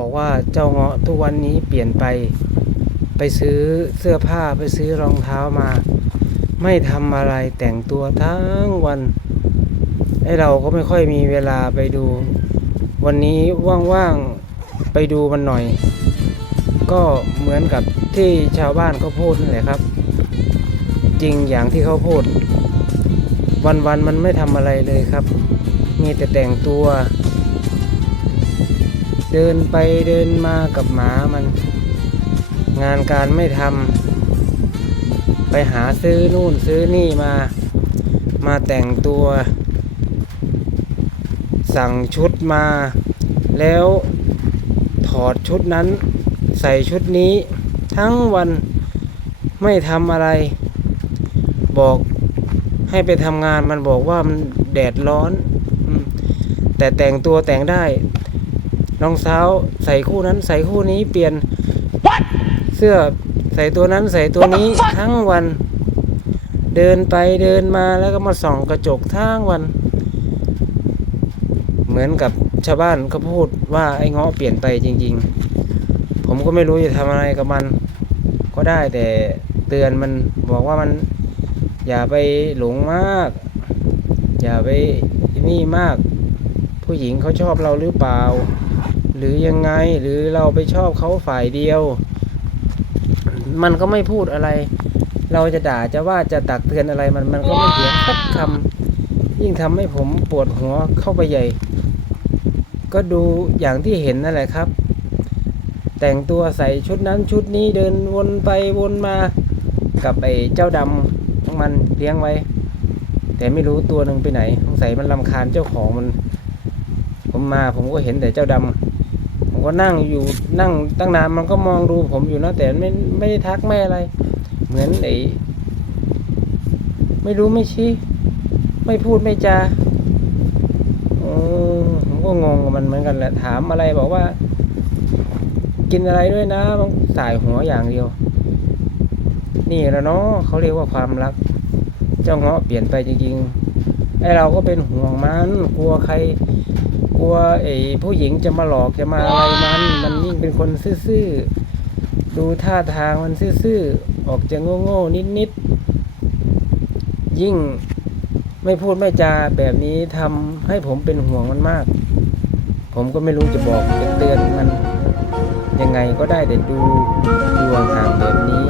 บอกว่าเจ้าเงาะทุกวันนี้เปลี่ยนไป ไปซื้อเสื้อผ้าไปซื้อรองเท้ามา ไม่ทำอะไรแต่งตัวทั้งวันไอเราก็ไม่ค่อยมีเวลาไปดู วันนี้ว่างๆไปดูมันหน่อย ก็เหมือนกับที่ชาวบ้านเขาพูดนั่นแหละครับ จริงอย่างที่เขาพูด วันๆมันไม่ทำอะไรเลยครับ มีแต่แต่งตัว เดินไปเดินมากับหมามัน งานการไม่ทำไปหาซื้อนู่นซื้อนี่มา มาแต่งตัว สั่งชุดมา แล้วถอดชุดนั้น ใส่ชุดนี้ทั้งวันไม่ทำอะไร บอกให้ไปทำงานมันบอกว่ามันแดดร้อน แต่แต่งตัวแต่งได้ รองเท้าใส่คู่นั้นใส่คู่นี้เปลี่ยนเสื้อใส่ตัวนั้นใส่ตัวนี้ทั้งวัน เดินไปเดินมาแล้วก็มาส่องกระจกทั้งวัน เหมือนกับชาวบ้านเขาพูดว่าไอ้เงาะเปลี่ยนไปจริง ๆ ผมก็ไม่รู้จะทำอะไรกับมัน ก็ได้แต่เตือนมันบอกว่ามัน อย่าไปหลงมาก อย่าไปนี่มาก ผู้หญิงเขาชอบเราหรือเปล่า หรือยังไงหรือเราไปชอบเขาฝ่ายเดียว มันก็ไม่พูดอะไร เราจะด่าจะว่าจะตักเตือนอะไรมันมันก็ไม่เถียงสักคำยิ่งทำให้ผมปวดหัวเข้าไปใหญ่ ก็ดูอย่างที่เห็นนั่นแหละครับ แต่งตัวใส่ชุดนั้นชุดนี้เดินวนไปวนมากับไอ้เจ้าดำของมันเลี้ยงไว้ แต่ไม่รู้ตัวหนึ่งไปไหนสงสัยมันลำคาญเจ้าของมัน ผมมา ผมก็เห็นแต่เจ้าดำผมก็นั่งอยู่นั่งตั้งนานมันก็มองดูผมอยู่นะแต่ไม่ไม่ได้ทักไม่อะไร เหมือนไอ้ไม่รู้ไม่ชี้ ไม่พูดไม่จาเออผมก็งงกับมันเหมือนกันแหละถามอะไรบอกว่า กินอะไรด้วยนะมันสายหัวอย่างเดียว นี่แล้วเนาะเขาเรียกว่าความรัก เจ้าเงาะเปลี่ยนไปจริงๆไอเราก็เป็นห่วงมันกลัวใคร กลัวไอ้ผู้หญิงจะมาหลอกจะมาอะไรมัน มันยิ่งเป็นคนซื่อๆดูท่าทางมันซื่อๆออกจะโง่ๆนิดๆยิ่งไม่พูดไม่จาแบบนี้ทำให้ผมเป็นห่วงมันมาก ผมก็ไม่รู้จะบอกจะเตือนมันยังไงก็ได้แต่ดูดูห่างๆแบบนี้